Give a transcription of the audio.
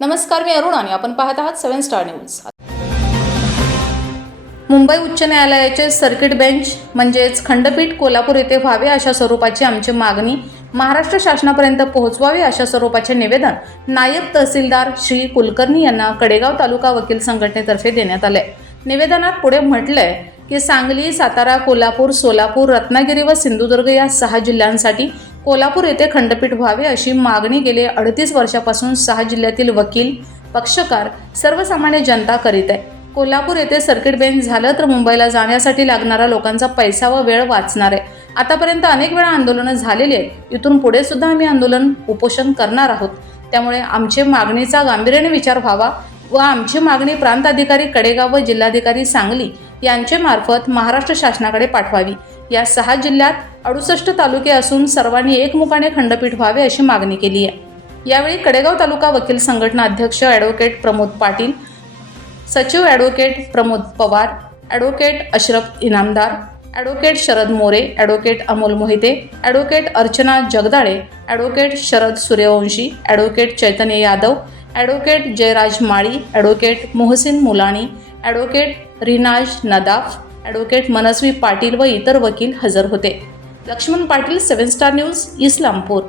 नमस्कार मी अरुण आणि आपण पाहत आहात सेव्हन स्टार न्यूज. मुंबई उच्च न्यायालयाचे सर्किट बेंच म्हणजेच खंडपीठ कोल्हापूर येथे व्हावे अशा स्वरूपाची आमची मागणी महाराष्ट्र शासनापर्यंत पोहोचवावी अशा स्वरूपाचे निवेदन नायब तहसीलदार श्री कुलकर्णी यांना कडेगाव तालुका वकील संघटनेतर्फे देण्यात आले. निवेदनात पुढे म्हटलंय की सांगली सातारा कोल्हापूर सोलापूर रत्नागिरी व सिंधुदुर्ग या सहा जिल्ह्यांसाठी कोल्हापूर येथे खंडपीठ व्हावे अशी मागणी गेले अडतीस वर्षापासून सहा जिल्ह्यातील वकील पक्षकार सर्वसामान्य जनता करीत आहे. कोल्हापूर येथे सर्किट बेंच झालं तर मुंबईला जाण्यासाठी लागणारा लोकांचा पैसा व वेळ वाचणार आहे. आतापर्यंत अनेक वेळा आंदोलनं झालेली आहेत. इथून पुढे सुद्धा आम्ही आंदोलन उपोषण करणार आहोत. त्यामुळे आमचे मागणीचा गांभीर्याने विचार व्हावा व आमची मागणी प्रांत अधिकारी कडेगाव व जिल्हाधिकारी सांगली यांचे मार्फत महाराष्ट्र शासनाकडे पाठवावी. या सहा जिल्ह्यात अडुसष्ट तालुके असून सर्वांनी एकमुखाने खंडपीठ व्हावे अशी मागणी केली आहे. यावेळी कडेगाव तालुका वकील संघटना अध्यक्ष ॲडव्होकेट प्रमोद पाटील सचिव advocate Pramod Pawar advocate Ashraf Inamdar advocate Sharad More advocate Amol Mohite advocate Archana Jagdale advocate Sharad Suryavanshi advocate Chaitanya Yadav advocate Jayraj Mali advocate Mohsin Mulani advocate Rinaj Nadaf advocate Manasvi Patil व इतर वकील हजर होते. Laxman Patil seven star news Islampur.